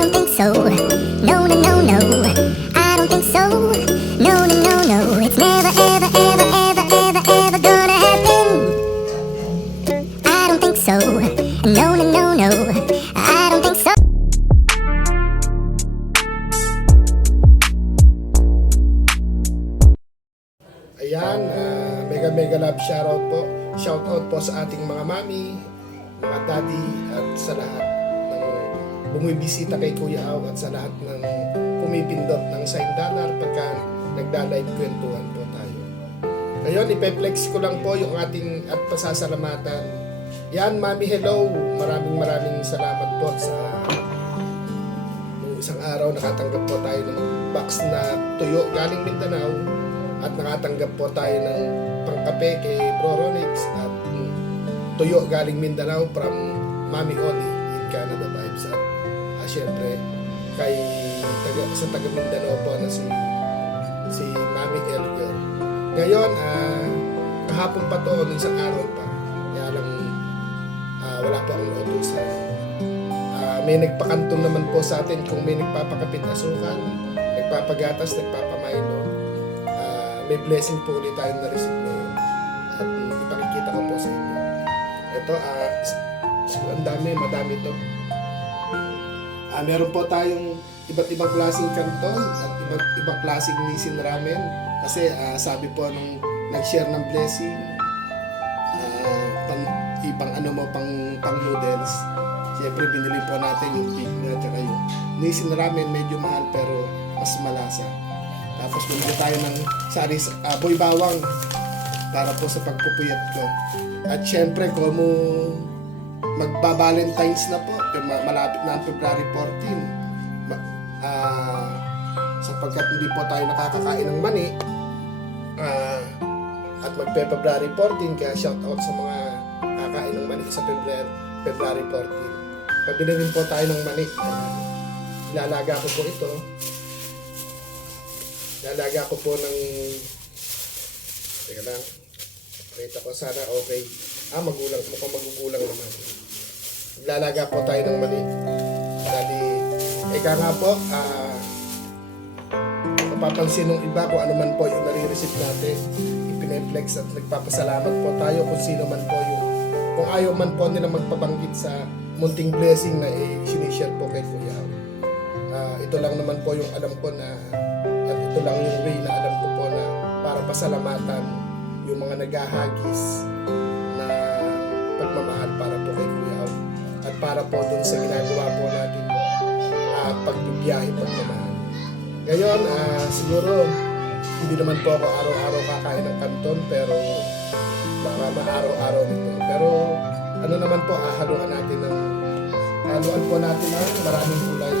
don't think so. No, no, no, no. I don't think so. No, no, no, no. It's never, ever, ever, ever, ever, ever gonna happen. I don't think so. No, no, no, no. I don't think so. Ayan, ah, mega mega love shoutout po. Shoutout po sa ating mga mami, mga daddy at sa lahat bumibisita kay Kuya Aw at sa lahat ng pumipindot ng sign dollar pagka nagda-live kwentuhan po tayo. Ngayon, ipeplex ko lang po yung ating at pasasalamatan. Yan, Mami, hello! Maraming maraming salamat po sa isang araw nakatanggap po tayo ng box na tuyo galing Mindanao at nakatanggap po tayo ng pangkape kay Bro Ronix at tuyo galing Mindanao from Mami Oli in Canada Vibes at syempre kay taga, sa taga Mindanao po na si si Mami Elgar ngayon ah, kahapon pa to nung isang araw pa kaya lang ah, wala pa akong utusan Ah, may nagpakanton naman po sa atin kung may nagpapakapit asukal, nagpapagatas, nagpapamilo. Ah, may blessing po ulit tayo na-receive ngayon. At ipakikita ko po sa inyo. Ito, ah, s- s- ang dami, madami to. Ah, meron po tayong iba't ibang klaseng kanton at iba't ibang klaseng nisin ramen. Kasi ah, sabi po nung nag-share ng blessing, ah, pang, ibang ano mo, pang, pang noodles. Siyempre, binili po natin yung pig na tsaka yung nisin ramen, medyo mahal pero mas malasa. Tapos bumili tayo ng saris, uh, boy bawang para po sa pagpupuyat ko. At syempre, kung mo magba-Valentine's na po, ma- malapit na ang February 14. Ma- ah, sapagkat hindi po tayo nakakakain ng mani, ah, at magpe-February 14, kaya shout out sa mga kakain ng mani sa February, February 14. Pabili rin po tayo ng mani. Ayan. Ilalaga ko po ito. Ilalaga ko po ng... Teka lang. Pakita ko sana okay. Ah, magulang. Mukhang magugulang naman. Ilalaga po tayo ng mani. Dali, ika nga po, ah, napapansin ng iba kung ano man po yung nare-receive natin. Ipineflex at nagpapasalamat po tayo kung sino man po yung kung ayaw man po nila magpabanggit sa munting blessing na eh, sinishare po kay Kuya. Ah, ito lang naman po yung alam ko na at ito lang yung way na alam ko po na para pasalamatan yung mga naghahagis na pagmamahal para po kay Kuya. At para po dun sa ginagawa po natin at pagbibiyahe pagmamahal. Ngayon, ah, siguro hindi naman po ako araw-araw kakain ng kanton pero baka maaraw-araw nito. Pero ano naman po, ahaluan natin ng haluan po natin ng maraming gulay.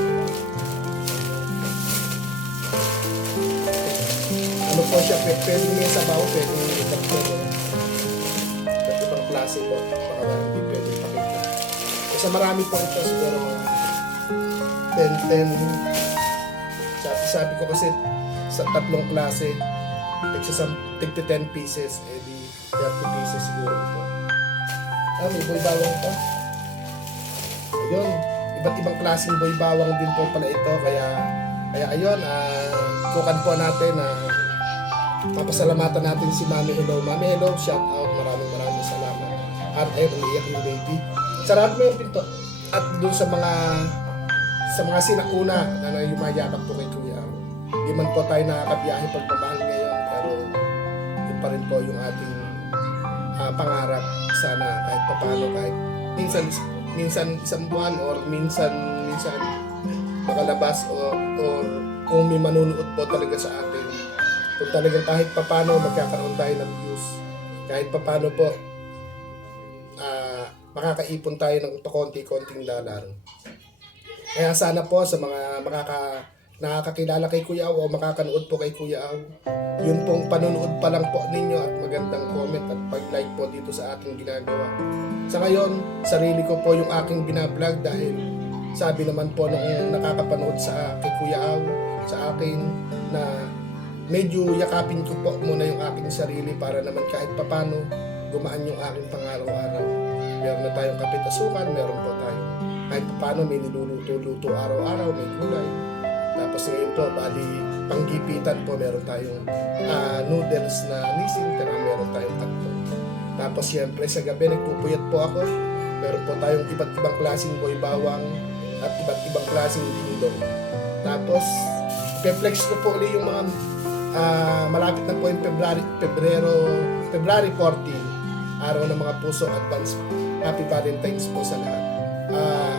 Ano po siya, pwede may sabaw, pwede ibang po. Iba't ibang klase po, baka hindi. Kasi marami po ito, siguro mga 10, 10, sabi, sabi ko kasi sa tatlong klase, sa tigti 10 pieces, eh di 30 pieces siguro ito. Ah, may boy bawang pa. Ayun, iba't ibang klaseng boy bawang din po pala ito, kaya kaya ayun, ah, kukan po natin na papasalamatan natin si Mami Hello. Mami Hello, shout out, maraming maraming salamat. At ayun, umiiyak yung baby. Sarap mo yung pinto. At doon sa mga sa mga sinauna na yumayakap po kay Kuya. Hindi man po tayo nakakabiyahe pagmamahal ngayon, pero yun pa rin po yung ating ah, pangarap. Sana kahit papano, kahit minsan minsan isang buwan or minsan minsan makalabas o or kung may manunood po talaga sa atin. Kung talagang kahit papano magkakaroon tayo ng views. Kahit papano po ah makakaipon tayo ng konti-konting dollar. Kaya sana po sa mga makaka nakakakilala kay Kuya Aw o makakanood po kay Kuya Aw, yun pong panonood pa lang po ninyo at magandang comment at pag-like po dito sa ating ginagawa. Sa ngayon, sarili ko po yung aking binablog dahil sabi naman po nung nakakapanood sa kay Kuya Aw, sa akin na medyo yakapin ko po muna yung aking sarili para naman kahit papano gumaan yung aking pangaraw-araw. Meron na tayong kapit meron po tayong kahit pa paano may niluluto-luto araw-araw, may gulay. Tapos ngayon po, bali, panggipitan po, meron tayong ah, noodles na nising, tara meron tayong tatlo. Tapos siyempre sa gabi, nagpupuyat po ako. Meron po tayong iba't ibang klaseng boy bawang at iba't ibang klaseng dingdong. Tapos, pe-flex ko po ulit yung mga ah, malapit na po yung February, Pebrero, February 14, araw ng mga puso advance Happy Valentine's po sa lahat. Ah,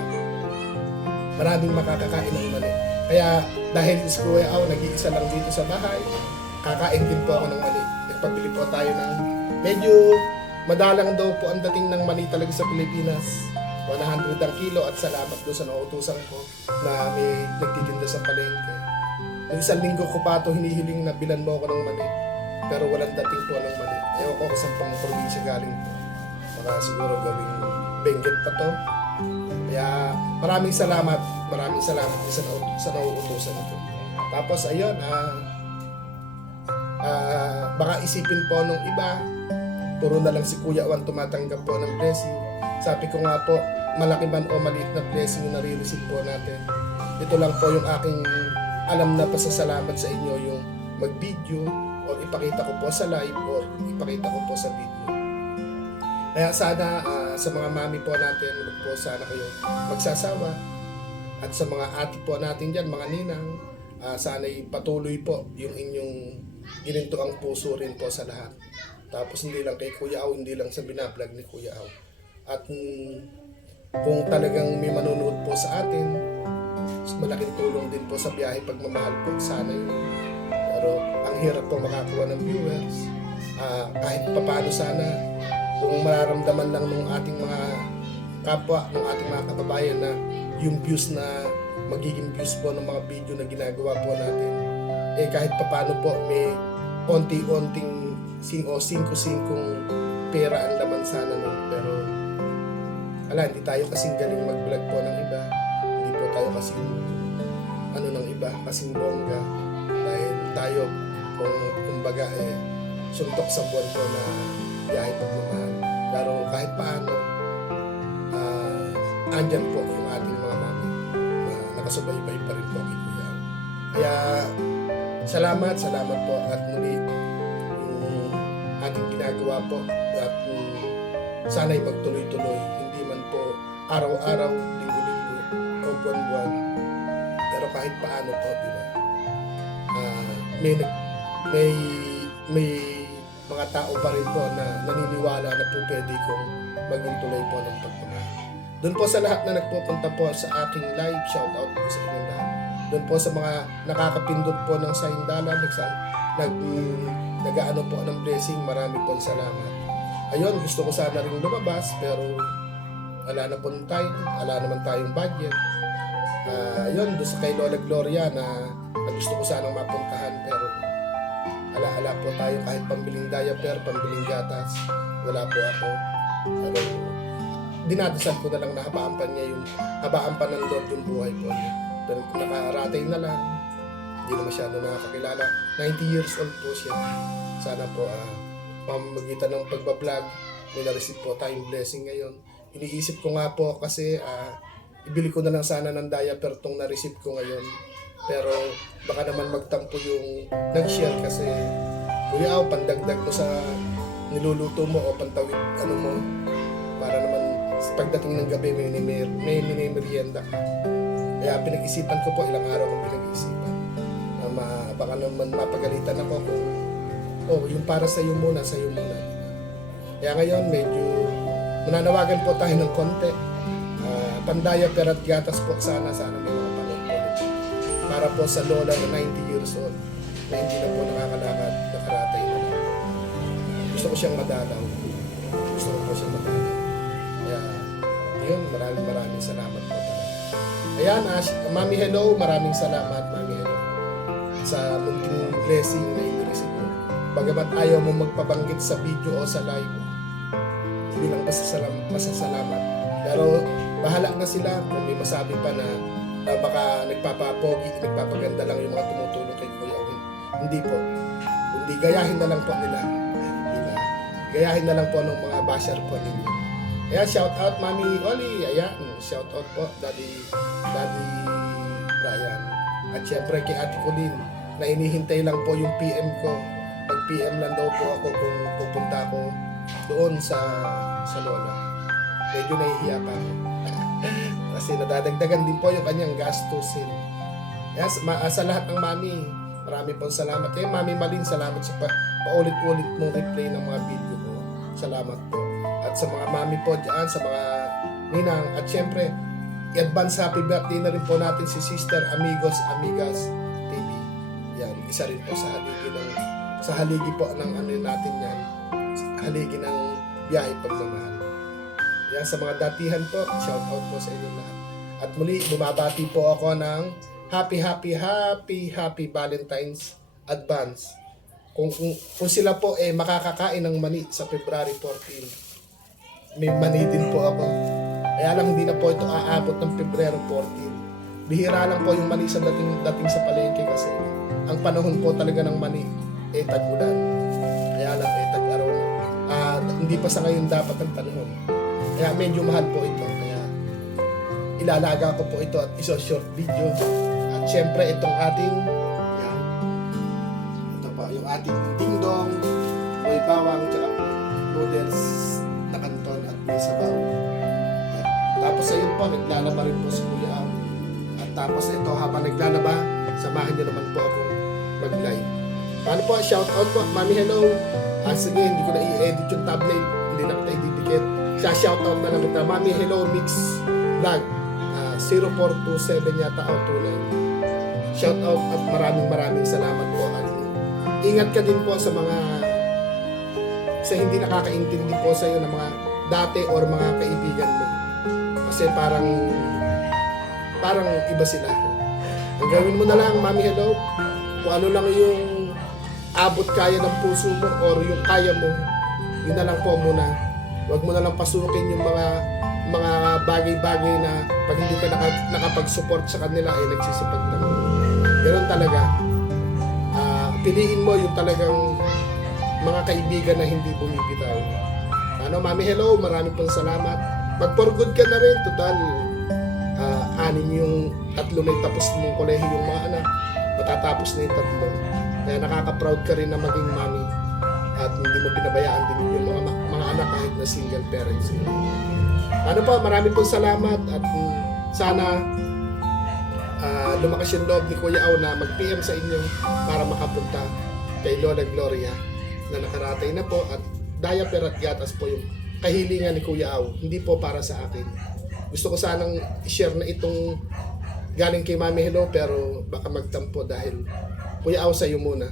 maraming makakakain ng mali. Kaya dahil si Kuya Au nag-iisa lang dito sa bahay, kakain din po ako ng mali. Nagpabili po tayo ng medyo madalang daw po ang dating ng mali talaga sa Pilipinas. 100 ang kilo at salamat doon sa nautusan ko na may nagtitinda sa palengke. Yung isang linggo ko pa ito hinihiling na bilan mo ako ng mali. Pero walang dating po ng mali. Ewan ko kung pang probinsya galing to. Baka siguro gawing benggit pa to. Kaya maraming salamat. Maraming salamat sa, nau sa nauutusan ko. Tapos ayun, ah, ah, baka isipin po nung iba, puro na lang si Kuya Juan tumatanggap po ng blessing. Sabi ko nga po, malaki man o maliit na blessing yung nare-receive po natin. Ito lang po yung aking alam na pasasalamat sa inyo yung mag-video or ipakita ko po sa live or ipakita ko po sa video. Kaya sana ah, sa mga mami po natin, wag po sana kayo magsasawa. At sa mga ati po natin dyan, mga ninang, ah, sana'y patuloy po yung inyong gininto ang puso rin po sa lahat. Tapos hindi lang kay Kuya Au, hindi lang sa binablog ni Kuya Au. At mm, kung talagang may manonood po sa atin, malaking tulong din po sa biyahe pagmamahal po. Sana yun. Pero ang hirap po makakuha ng viewers. Ah, kahit papano sana, kung mararamdaman lang ng ating mga kapwa, ng ating mga kababayan na yung views na magiging views po ng mga video na ginagawa po natin, eh kahit papano po may onti-onting sing o singko-singkong pera ang laman sana nun. Pero ala, hindi tayo kasing galing mag-vlog po ng iba. Hindi po tayo kasing ano ng iba, kasing bongga. Dahil tayo, kung kumbaga eh, suntok sa buwan po na biyahe pagmamahal. Pero kahit paano, ah, andyan po yung ating mga mami na nakasubaybay pa rin po kay Kuya. Kaya, salamat, salamat po at muli yung ating ginagawa po at um, sana'y magtuloy-tuloy. Hindi man po araw-araw, linggo-linggo o buwan-buwan. Pero kahit paano po, di ba? Ah, may, may, may mga tao pa rin po na naniniwala na po pwede kong maging tuloy po ng pagmamahal. Doon po sa lahat na nagpupunta po sa aking live, shout out po sa inyong lahat. Doon po sa mga nakakapindot po ng saindala, nagsa, nag, nag-ano po ng blessing, marami po salamat. Ayun, gusto ko sana rin lumabas, pero wala na pong time, wala naman tayong budget. Ah, yun, doon sa kay Lola Gloria na, na gusto ko sanang mapuntahan, pero ala-ala po tayo kahit pambiling diaper, pambiling gatas, wala po ako. Ano, dinadasal ko na lang na habaan pa niya yung habaan pa ng Lord yung buhay po niya. Pero kung nakaratay na lang, hindi na masyado nakakakilala. 90 years old po siya. Sana po, ah, pamamagitan ng pagbablog, may na-receive po tayong blessing ngayon. Iniisip ko nga po kasi ah, ibili ko na lang sana ng diaper tong na-receive ko ngayon. Pero baka naman magtampo yung nag-share kasi kuya ako pandagdag mo sa niluluto mo o pantawid ano mo para naman pagdating ng gabi may, may, may minimerienda ka. Kaya pinag-isipan ko po ilang araw kong pinag-isipan. Na ma, baka naman mapagalitan ako kung oh, yung para sa iyo muna, sa iyo muna. Kaya ngayon medyo mananawagan po tayo ng konti. Ah, pandaya pero at gatas po sana sana may Para po sa lola na 90 years old na hindi na po nakakalakad, nakaratay na lang. Gusto ko siyang madalaw. Gusto ko po siyang madalaw. Kaya, yun, maraming maraming salamat po talaga. Ayan, Ash, Mami Hello, maraming salamat, Mami Hello. Sa munting blessing na inireceive mo. Bagamat ayaw mo magpabanggit sa video o sa live, bilang pasasalam, pasasalamat. Pero bahala na sila kung may masabi pa na, na baka nagpapapogi, nagpapaganda lang yung mga tumutulong kay Kuya Owen. Hindi po. Kundi gayahin na lang po nila. Diba? Gayahin na lang po ng mga basher po ninyo. Kaya shout out Mami Oli, ayan. shout out po, Daddy, Daddy Brian. At syempre kay Ate Colleen, na inihintay lang po yung PM ko. Pag PM lang daw po ako kung pupunta ako doon sa sa Lola. Medyo nahihiya pa ako. Kasi nadadagdagan din po yung kanyang gastusin. Yes, ma- ah, sa lahat ng mami, marami pong salamat. Kay Mami Malin, salamat sa pa- paulit-ulit mong replay ng mga video ko. Salamat po. At sa mga mami po dyan, sa mga ninang, at syempre, i-advance happy birthday na rin po natin si Sister Amigos Amigas TV. Yan, isa rin po sa haligi ng sa haligi po ng ano natin yan. Haligi ng biyahe pagmamahal. Yan, sa mga datihan po, shout out po sa inyo lahat. At muli, bumabati po ako ng happy, happy, happy, happy Valentine's advance. Kung, kung, kung sila po eh makakakain ng mani sa February 14, may mani din po ako. Kaya lang hindi na po ito aabot ng Pebrero 14. Bihira lang po yung mani sa dating, dating sa palengke kasi ang panahon po talaga ng mani eh tag-ulan. Kaya lang eh tag-araw. Ah, hindi pa sa ngayon dapat ang panahon. Kaya medyo mahal po ito. Kaya ilalaga ko po ito at iso short video. At syempre itong ating yan. Ito pa yung ating dingdong, may bawang, tsaka noodles na kanton at may sabaw. Yan. Tapos ayun po, naglalaba rin po si Kuya Am. At tapos ito, habang naglalaba, samahan niyo naman po akong mag-live. Paano po? Shout out po. Mami, hello. Ah, sige, hindi ko na i-edit yung thumbnail. Hindi na kita ididikit. Siya, shout out na lang kita. Mami, hello, mix vlog. Ah, 0427 yata o 29. Shout out at maraming maraming salamat po. At ingat ka din po sa mga sa hindi nakakaintindi po sa iyo ng mga dati or mga kaibigan mo. Kasi parang parang iba sila. Ang gawin mo na lang, Mami Hello, kung ano lang yung abot kaya ng puso mo or yung kaya mo, yun na lang po muna. Huwag mo na lang pasukin yung mga mga bagay-bagay na pag hindi ka naka, nakapag-support sa kanila ay nagsisipag na. Ganun talaga. Ah, piliin mo yung talagang mga kaibigan na hindi bumibitaw. Ano, Mami, hello. Marami pong salamat. Mag-for good ka na rin. Total, ah, anim yung tatlo na tapos mong kolehiyo yung mga anak. Matatapos na yung tatlo. Kaya nakaka-proud ka rin na maging mami. At hindi mo pinabayaan din yung mga, mga anak kahit na single parents. Ano po, marami pong salamat at sana ah, lumakas yung loob ni Kuya Au na mag-PM sa inyo para makapunta kay Lola Gloria na nakaratay na po at diaper at gatas po yung kahilingan ni Kuya Au, hindi po para sa akin. Gusto ko sanang i-share na itong galing kay Mami Hello pero baka magtampo dahil Kuya Au sa'yo muna.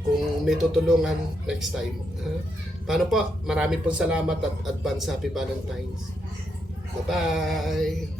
Kung may tutulungan next time. ha? Paano po? Marami pong salamat at advance happy Valentine's. Bye-bye!